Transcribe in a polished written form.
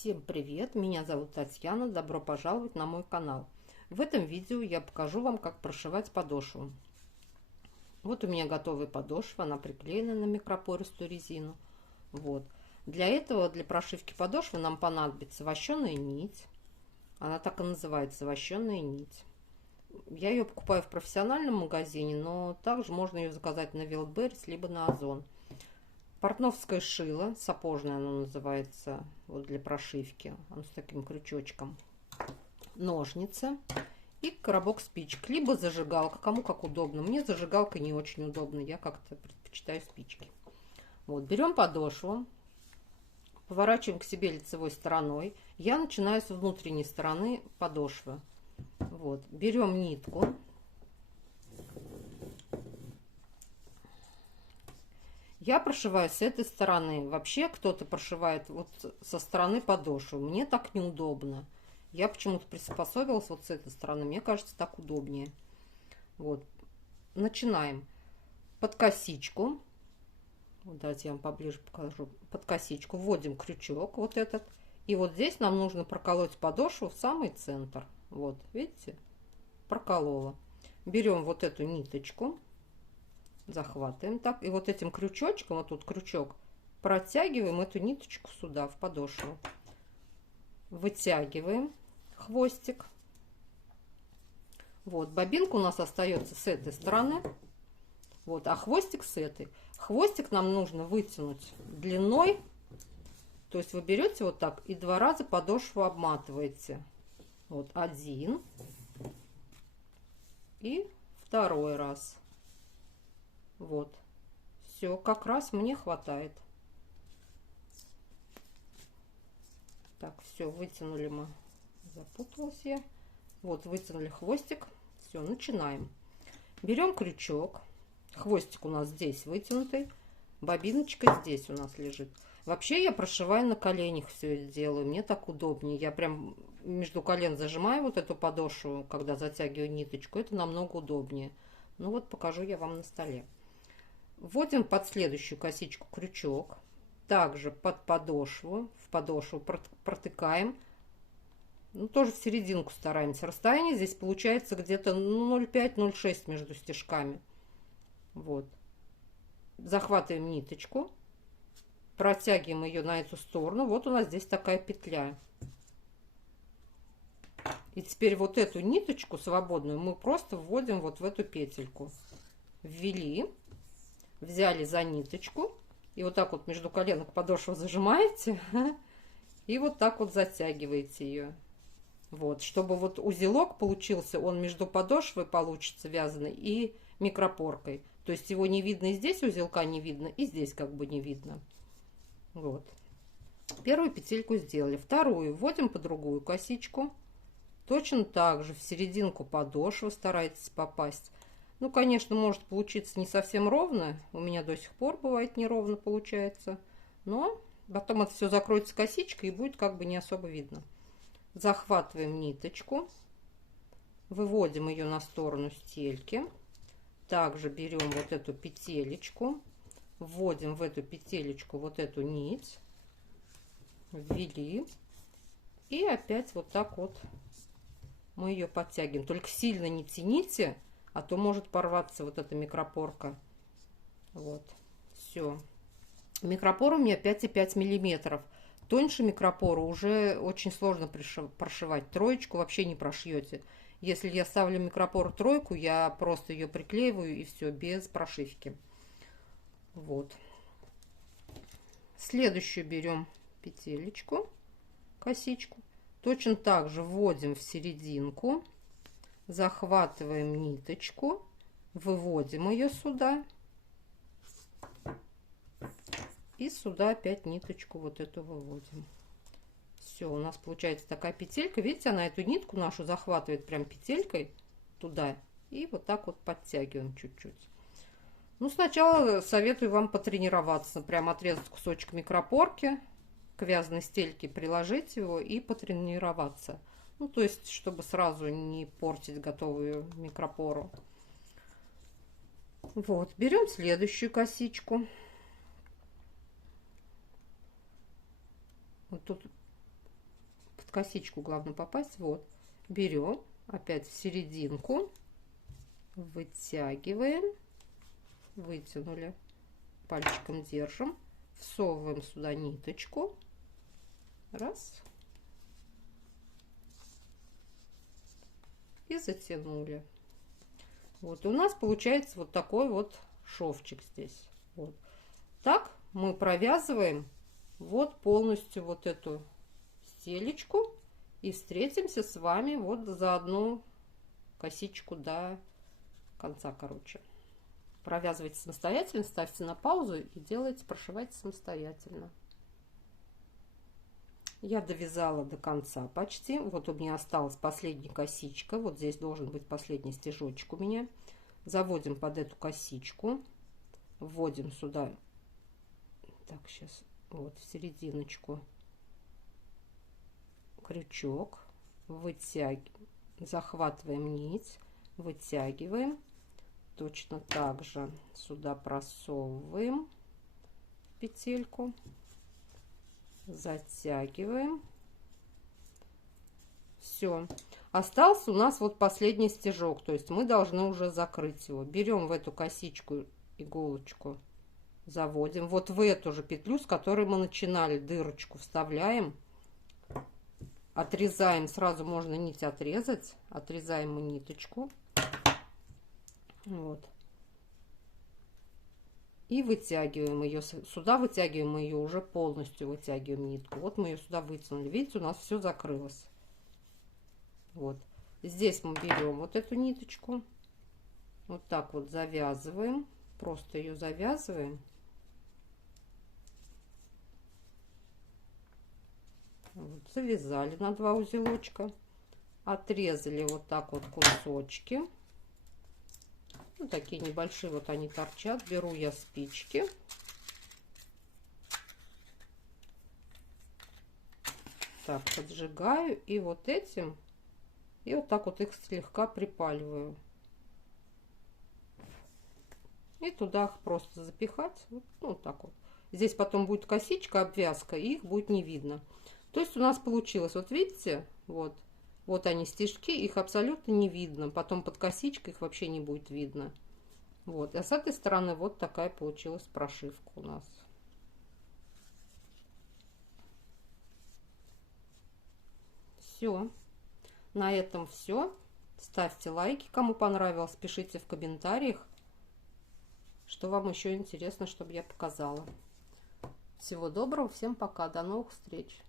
Всем привет! Меня зовут Татьяна. Добро пожаловать на мой канал. В этом видео я покажу вам, как прошивать подошву. Вот у меня готовая подошва, она приклеена на микропористую резину. Вот. Для этого, для прошивки подошвы нам понадобится вощеная нить. Она так и называется, вощеная нить. Я ее покупаю в профессиональном магазине, но также можно ее заказать на Wildberries либо на Озон. Портновское шило, сапожное оно называется, вот для прошивки, оно с таким крючочком. Ножницы и коробок спичек, либо зажигалка, кому как удобно. Мне зажигалка не очень удобна, я как-то предпочитаю спички. Вот, берем подошву, поворачиваем к себе лицевой стороной. Я начинаю с внутренней стороны подошвы. Вот, берем нитку. Я прошиваю с этой стороны. Вообще кто-то прошивает вот со стороны подошвы. Мне так неудобно. Я почему-то приспособилась вот с этой стороны. Мне кажется, так удобнее. Вот. Начинаем. Под косичку. Вот давайте я вам поближе покажу. Под косичку вводим крючок вот этот. И вот здесь нам нужно проколоть подошву в самый центр. Вот, видите? Проколола. Берем вот эту ниточку. Захватываем так. И вот этим крючочком, вот тут крючок, протягиваем эту ниточку сюда, в подошву. Вытягиваем хвостик. Вот, бобинка у нас остается с этой стороны. Вот, а хвостик с этой. Хвостик нам нужно вытянуть длиной. То есть вы берете вот так и 2 раза подошву обматываете. Вот, 1 и 2 раз. Вот, все, как раз мне хватает. Так, все, вытянули мы, запуталась я. Вот, вытянули хвостик. Все, начинаем. Берем крючок. Хвостик у нас здесь вытянутый. Бобиночка здесь у нас лежит. Вообще я прошиваю на коленях, все это делаю. Мне так удобнее. Я прям между колен зажимаю вот эту подошву, когда затягиваю ниточку. Это намного удобнее. Ну вот, покажу я вам на столе. Вводим под следующую косичку крючок. Также под подошву, в подошву протыкаем. Ну, тоже в серединку стараемся. Расстояние здесь получается где-то 0,5-0,6 между стежками. Вот. Захватываем ниточку. Протягиваем ее на эту сторону. Вот у нас здесь такая петля. И теперь вот эту ниточку свободную мы просто вводим вот в эту петельку. Ввели. Взяли за ниточку и вот так вот между коленок подошву зажимаете и вот так вот затягиваете ее. Вот, чтобы вот узелок получился, он между подошвой получится вязаный и микропоркой. То есть его не видно и здесь узелка не видно, и здесь как бы не видно. Вот. Первую петельку сделали. Вторую вводим по другую косичку. Точно так же в серединку подошвы старайтесь попасть. Ну, конечно, может получиться не совсем ровно. У меня до сих пор бывает неровно получается. Но потом это все закроется косичкой и будет как бы не особо видно. Захватываем ниточку. Выводим ее на сторону стельки. Также берем вот эту петелечку. Вводим в эту петелечку вот эту нить. Ввели. И опять вот так вот мы ее подтягиваем. Только сильно не тяните, а то может порваться вот эта микропорка. Вот, все. Микропор у меня 5,5 миллиметров. Тоньше микропору уже очень сложно прошивать. Троечку вообще не прошьете. Если я ставлю микропор 3, я просто ее приклеиваю и все, без прошивки. Вот. Следующую берем петелечку, косичку. Точно так же вводим в серединку. Захватываем ниточку, выводим ее сюда. И сюда опять ниточку вот эту выводим. Все, у нас получается такая петелька. Видите, она эту нитку нашу захватывает прям петелькой туда. И вот так вот подтягиваем чуть-чуть. Ну, сначала советую вам потренироваться. Прям отрезать кусочек микропорки, к вязаной стельке приложить его и потренироваться. Ну, то есть, чтобы сразу не портить готовую микропору. Вот, берем следующую косичку. Вот тут косичку главное попасть. Вот. Берем опять в серединку, вытягиваем, вытянули, пальчиком держим, всовываем сюда ниточку. Раз. И затянули. Вот у нас получается вот такой вот шовчик здесь. Вот. Так мы провязываем вот полностью вот эту стелечку и встретимся с вами вот за одну косичку до конца, короче. Провязывайте самостоятельно, ставьте на паузу и делайте, прошивайте самостоятельно. Я довязала до конца почти. Вот у меня осталась последняя косичка. Вот здесь должен быть последний стежочек у меня. Заводим под эту косичку. Вводим сюда. Так, сейчас вот в серединочку крючок. Вытягиваем. Захватываем нить. Вытягиваем. Точно так же сюда просовываем в петельку. Затягиваем. Все. Остался у нас вот последний стежок. То есть мы должны уже закрыть его. Берем в эту косичку иголочку. Заводим. Вот в эту же петлю, с которой мы начинали, дырочку вставляем. Отрезаем. Сразу можно нить отрезать. Отрезаем мы ниточку. Вот. И вытягиваем ее. Сюда вытягиваем мы ее уже полностью, вытягиваем нитку. Вот мы ее сюда вытянули. Видите, у нас все закрылось. Вот. Здесь мы берем вот эту ниточку. Вот так вот завязываем. Просто ее завязываем. Вот, завязали на 2 узелочка. Отрезали вот так вот кусочки. Ну, такие небольшие вот они торчат. Беру я спички. Так, поджигаю. И вот этим. И вот так вот их слегка припаливаю. И туда их просто запихать. Вот, ну, вот так вот. Здесь потом будет косичка, обвязка. И их будет не видно. То есть у нас получилось. Вот видите? Вот. Вот они стежки, их абсолютно не видно. Потом под косичкой их вообще не будет видно. Вот. А с этой стороны вот такая получилась прошивка у нас. Все. На этом все. Ставьте лайки, кому понравилось. Пишите в комментариях, что вам еще интересно, чтобы я показала. Всего доброго. Всем пока. До новых встреч.